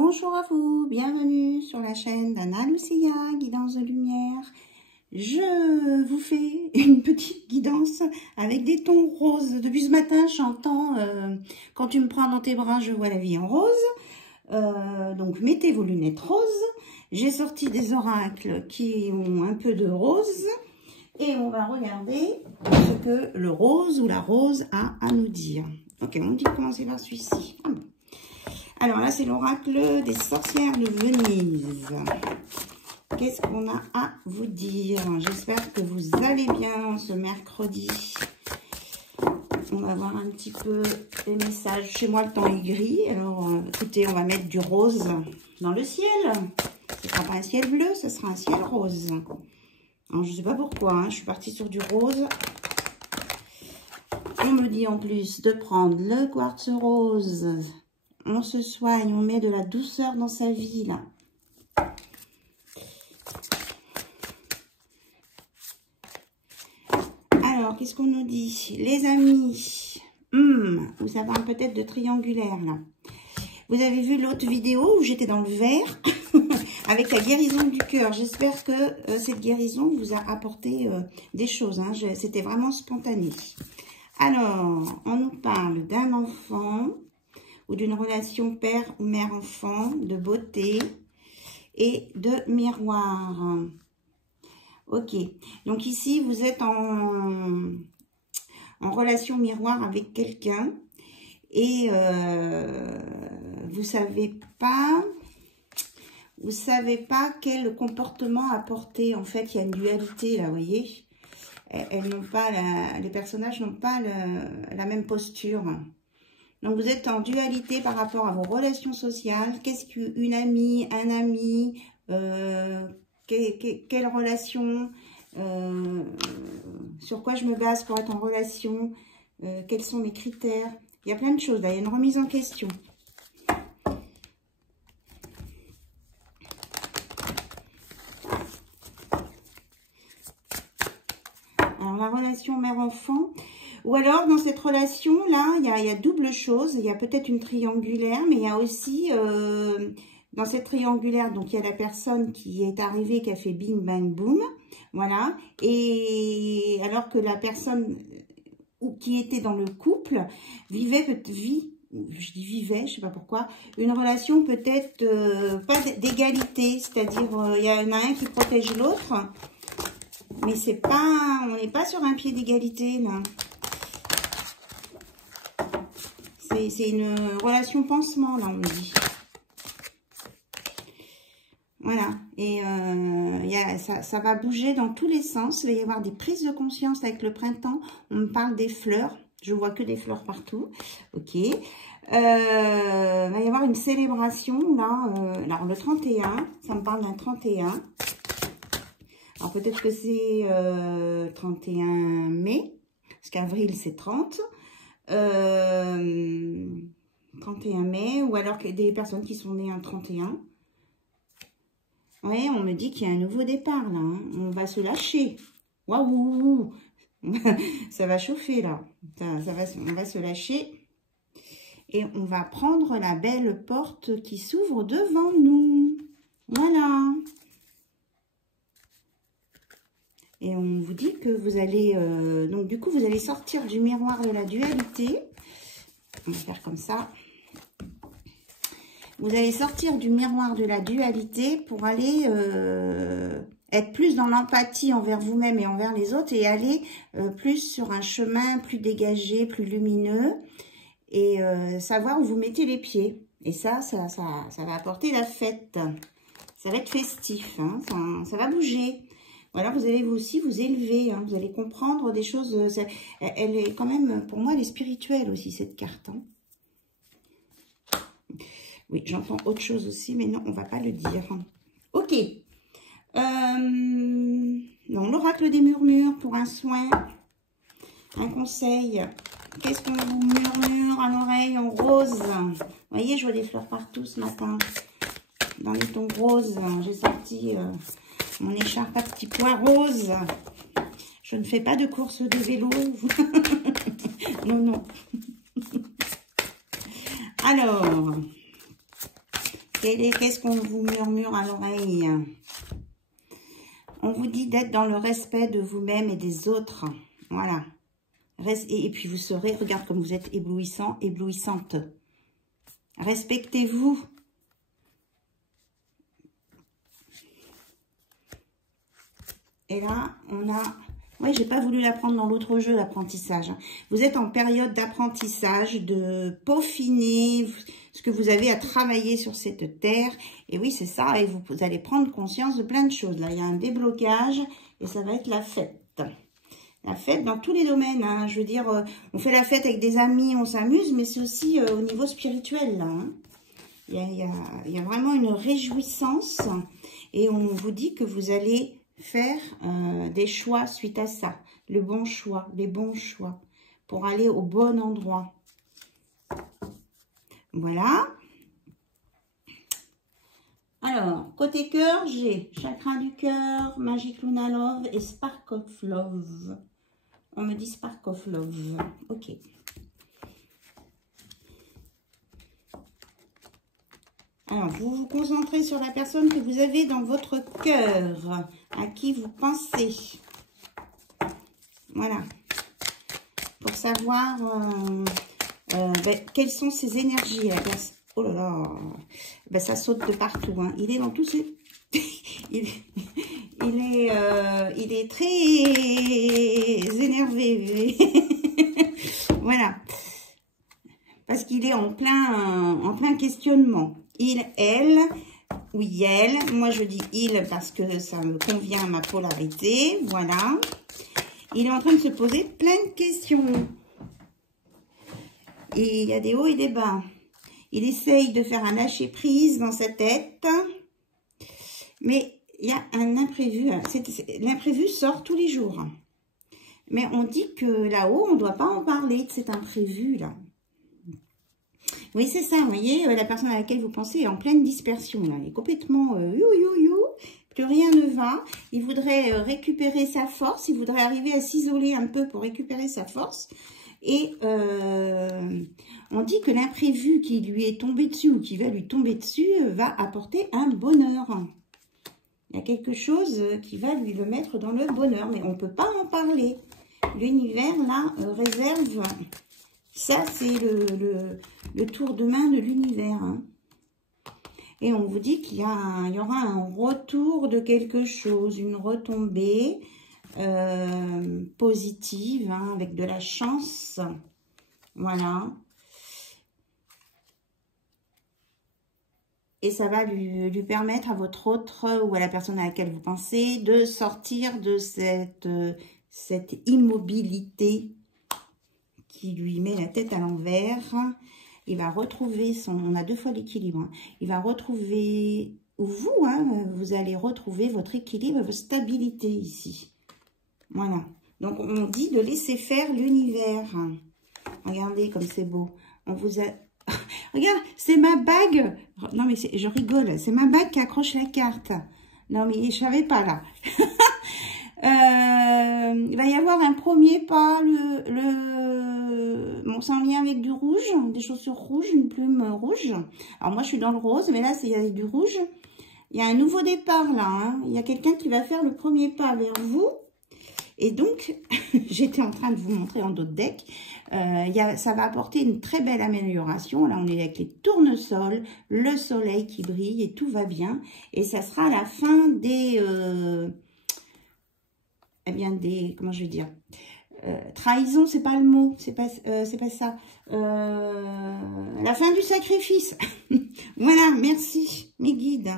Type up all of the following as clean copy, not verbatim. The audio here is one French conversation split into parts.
Bonjour à vous, bienvenue sur la chaîne d'Anna Lucia, Guidance de Lumière. Je vous fais une petite guidance avec des tons roses. Depuis ce matin, j'entends quand tu me prends dans tes bras, je vois la vie en rose. Donc mettez vos lunettes roses. J'ai sorti des oracles qui ont un peu de rose. Et on va regarder ce que le rose ou la rose a à nous dire. Ok, on dit de commencer par celui-ci. Alors là, c'est l'oracle des sorcières de Venise. Qu'est-ce qu'on a à vous dire? J'espère que vous allez bien ce mercredi. On va voir un petit peu les messages. Chez moi, le temps est gris. Alors, écoutez, on va mettre du rose dans le ciel. Ce ne sera pas un ciel bleu, ce sera un ciel rose. Alors, je ne sais pas pourquoi, hein, je suis partie sur du rose. On me dit en plus de prendre le quartz rose. On se soigne, on met de la douceur dans sa vie, là. Alors, qu'est-ce qu'on nous dit? Les amis, vous avez peut-être de triangulaire, là. Vous avez vu l'autre vidéo où j'étais dans le vert avec la guérison du cœur. J'espère que cette guérison vous a apporté des choses. Hein. C'était vraiment spontané. Alors, on nous parle d'un enfant ou d'une relation père ou mère-enfant, de beauté et de miroir. Ok, donc ici, vous êtes en relation miroir avec quelqu'un et vous savez pas quel comportement apporter. En fait, il y a une dualité là, vous voyez. Elles n'ont pas les personnages n'ont pas la même posture. Donc, vous êtes en dualité par rapport à vos relations sociales. Qu'est-ce qu'une amie, un ami, quelle relation, sur quoi je me base pour être en relation, quels sont mes critères. Il y a plein de choses, là. Il y a une remise en question. Alors, la relation mère-enfant. Ou alors, dans cette relation-là, il y a double chose. Il y a peut-être une triangulaire, mais il y a aussi, dans cette triangulaire, donc il y a la personne qui est arrivée, qui a fait bing, bang, boom. Voilà. Et alors que la personne qui était dans le couple vivait, je sais pas pourquoi, une relation peut-être pas d'égalité. C'est-à-dire, il y en a un qui protège l'autre. Mais c'est pas, on n'est pas sur un pied d'égalité, là. C'est une relation pansement, là, on me dit. Voilà. Et ça va bouger dans tous les sens. Il va y avoir des prises de conscience avec le printemps. On me parle des fleurs. Je vois que des fleurs partout. Ok. Il va y avoir une célébration, là. Alors, le 31, ça me parle d'un 31. Alors, peut-être que c'est 31 mai. Parce qu'avril, c'est 30. 31 mai, ou alors que des personnes qui sont nées en 31. Ouais, on me dit qu'il y a un nouveau départ, là. Hein. On va se lâcher. Waouh! Ça va chauffer, là. On va se lâcher. Et on va prendre la belle porte qui s'ouvre devant nous. Voilà. Et on vous dit que vous allez, donc du coup, vous allez sortir du miroir de la dualité. On va faire comme ça. Vous allez sortir du miroir de la dualité pour aller être plus dans l'empathie envers vous-même et envers les autres et aller plus sur un chemin plus dégagé, plus lumineux et savoir où vous mettez les pieds. Et ça va apporter la fête. Ça va être festif, hein, ça va bouger. Voilà, vous allez vous aussi vous élever, hein, vous allez comprendre des choses. Elle est quand même, pour moi, elle est spirituelle aussi, cette carte. Hein. Oui, j'entends autre chose aussi, mais non, on ne va pas le dire. Ok. Non, l'oracle des murmures pour un soin, un conseil. Qu'est-ce qu'on vous murmure à l'oreille en rose? Vous voyez, je vois des fleurs partout ce matin. Dans les tons roses, j'ai sorti... mon écharpe à petits pois roses. Je ne fais pas de course de vélo. Non, non. Alors, Qu'est-ce qu'on vous murmure à l'oreille? On vous dit d'être dans le respect de vous-même et des autres. Voilà. Et puis vous serez, regarde comme vous êtes éblouissant, éblouissante. Respectez-vous. Et là, on a... Oui, j'ai pas voulu la prendre dans l'autre jeu, l'apprentissage. Vous êtes en période d'apprentissage, de peaufiner ce que vous avez à travailler sur cette terre. Et oui, c'est ça. Et vous allez prendre conscience de plein de choses. Là, il y a un déblocage et ça va être la fête. La fête dans tous les domaines. Hein. Je veux dire, on fait la fête avec des amis, on s'amuse, mais c'est aussi au niveau spirituel, là. Hein. Il y a vraiment une réjouissance. Et on vous dit que vous allez faire des choix suite à ça. Le bon choix, les bons choix. Pour aller au bon endroit. Voilà. Alors, côté cœur, j'ai chakra du cœur, Magic Luna Love et Spark of Love. On me dit Spark of Love. Ok. Alors, vous vous concentrez sur la personne que vous avez dans votre cœur, à qui vous pensez. Voilà. Pour savoir quelles sont ces énergies. Oh là là. Ben, ça saute de partout. Hein. Il est dans tous ces... il est très énervé. Voilà. Parce qu'il est en plein questionnement. Il, elle, oui, elle. Moi, je dis il parce que ça me convient à ma polarité. Voilà. Il est en train de se poser plein de questions. Et il y a des hauts et des bas. Il essaye de faire un lâcher-prise dans sa tête. Mais il y a un imprévu. L'imprévu sort tous les jours. Mais on dit que là-haut, on ne doit pas en parler de cet imprévu-là. Oui, c'est ça, vous voyez, la personne à laquelle vous pensez est en pleine dispersion, là. Elle est complètement plus rien ne va. Il voudrait récupérer sa force, il voudrait arriver à s'isoler un peu pour récupérer sa force. Et on dit que l'imprévu qui lui est tombé dessus ou qui va lui tomber dessus va apporter un bonheur. Il y a quelque chose qui va lui le mettre dans le bonheur, mais on ne peut pas en parler. L'univers, là, réserve... Ça, c'est le tour de main de l'univers. Hein. Et on vous dit qu'il y aura un retour de quelque chose, une retombée positive, hein, avec de la chance. Voilà. Et ça va lui permettre à votre autre ou à la personne à laquelle vous pensez de sortir de cette immobilité qui lui met la tête à l'envers. Il va retrouver on a deux fois l'équilibre. Hein. Il va retrouver, ou vous, hein, vous allez retrouver votre équilibre, votre stabilité ici. Voilà. Donc, on dit de laisser faire l'univers. Regardez comme c'est beau. On vous a... Regarde, c'est ma bague. Non, mais je rigole. C'est ma bague qui accroche la carte. Non, mais je ne savais pas, là. Il va y avoir un premier pas, bon, c'est en lien avec du rouge, des chaussures rouges, une plume rouge. Alors moi je suis dans le rose, mais là c'est avec du rouge. Il y a un nouveau départ là, hein. Il y a quelqu'un qui va faire le premier pas vers vous. Et donc, j'étais en train de vous montrer en dos de deck, ça va apporter une très belle amélioration. Là, on est avec les tournesols, le soleil qui brille et tout va bien. Et ça sera la fin des... comment je vais dire, trahison, c'est pas le mot, c'est pas ça. La fin du sacrifice. Voilà, merci, mes guides.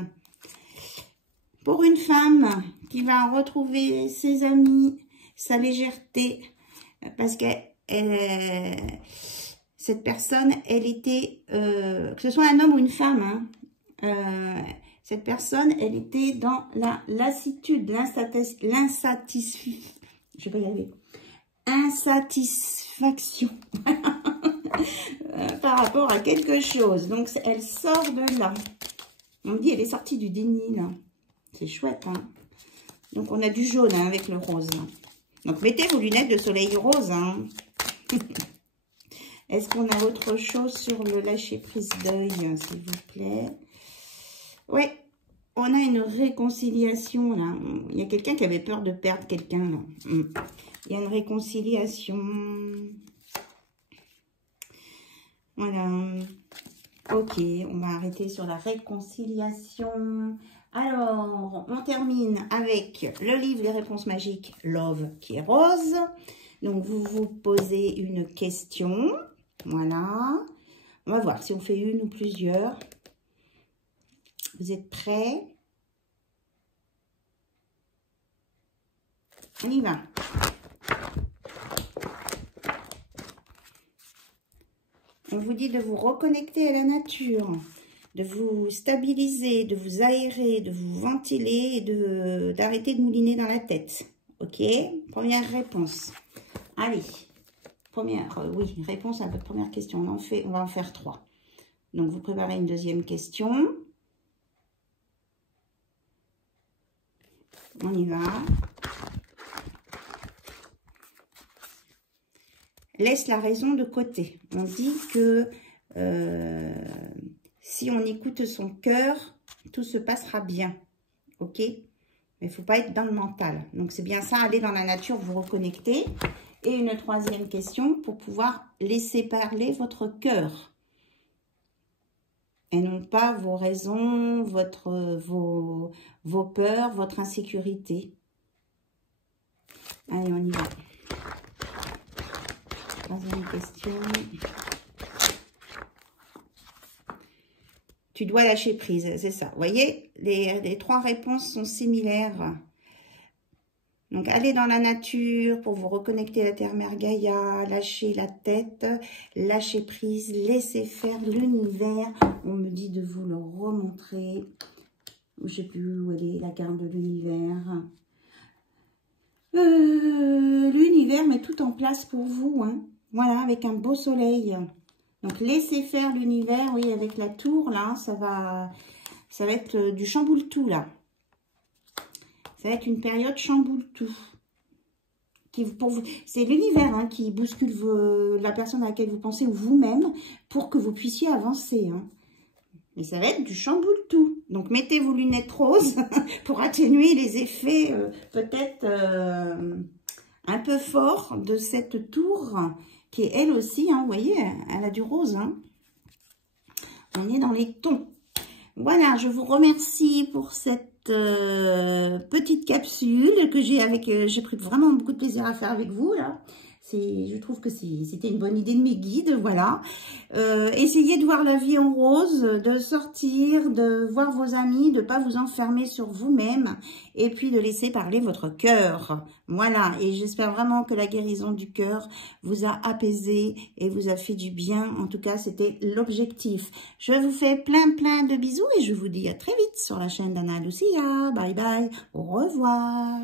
Pour une femme qui va retrouver ses amis, sa légèreté, parce que cette personne, elle était, que ce soit un homme ou une femme, hein, cette personne, elle était dans la lassitude, insatisfaction par rapport à quelque chose. Donc, elle sort de là. On me dit, elle est sortie du déni, là. C'est chouette, hein. Donc, on a du jaune hein, avec le rose. Donc, mettez vos lunettes de soleil rose, hein. Est-ce qu'on a autre chose sur le lâcher-prise d'œil, s'il vous plaît? Ouais, on a une réconciliation, là. Il y a quelqu'un qui avait peur de perdre quelqu'un, là. Il y a une réconciliation. Voilà. Ok, on va arrêter sur la réconciliation. Alors, on termine avec le livre des réponses magiques, Love, qui est rose. Donc, vous vous posez une question. Voilà. On va voir si on fait une ou plusieurs. Vous êtes prêts? On y va. On vous dit de vous reconnecter à la nature, de vous stabiliser, de vous aérer, de vous ventiler et d'arrêter de mouliner dans la tête. Ok? Première réponse. Allez. Oui, réponse à votre première question. On va en faire 3. Donc, vous préparez une deuxième question. On y va. Laisse la raison de côté. On dit que si on écoute son cœur, tout se passera bien. Ok? Mais il ne faut pas être dans le mental. Donc, c'est bien ça, aller dans la nature, vous reconnecter. Et une troisième question pour pouvoir laisser parler votre cœur. Et non pas vos raisons, vos peurs, votre insécurité. Allez, on y va. Troisième question. Tu dois lâcher prise, c'est ça. Vous voyez, les 3 réponses sont similaires. Donc, allez dans la nature pour vous reconnecter à la Terre-Mère Gaïa, lâcher la tête, lâcher prise, laisser faire l'univers. On me dit de vous le remontrer. Je ne sais plus où elle est, la carte de l'univers. L'univers met tout en place pour vous, hein. Voilà, avec un beau soleil. Donc, laissez faire l'univers, oui, avec la tour, là, ça va être du chamboule-tout, là. Ça va être une période chamboule-tout. C'est l'univers hein, qui bouscule la personne à laquelle vous pensez ou vous-même pour que vous puissiez avancer. Hein. Mais ça va être du chamboule-tout. Donc, mettez vos lunettes roses pour atténuer les effets peut-être un peu forts de cette tour qui est elle aussi, hein, vous voyez, elle a du rose. Hein. On est dans les tons. Voilà, je vous remercie pour cette petite capsule que j'ai pris vraiment beaucoup de plaisir à faire avec vous là. Je trouve que c'était une bonne idée de mes guides, voilà. Essayez de voir la vie en rose, de sortir, de voir vos amis, de ne pas vous enfermer sur vous-même et puis de laisser parler votre cœur. Voilà, et j'espère vraiment que la guérison du cœur vous a apaisé et vous a fait du bien. En tout cas, c'était l'objectif. Je vous fais plein de bisous et je vous dis à très vite sur la chaîne d'Anna Lucia. Bye bye, au revoir.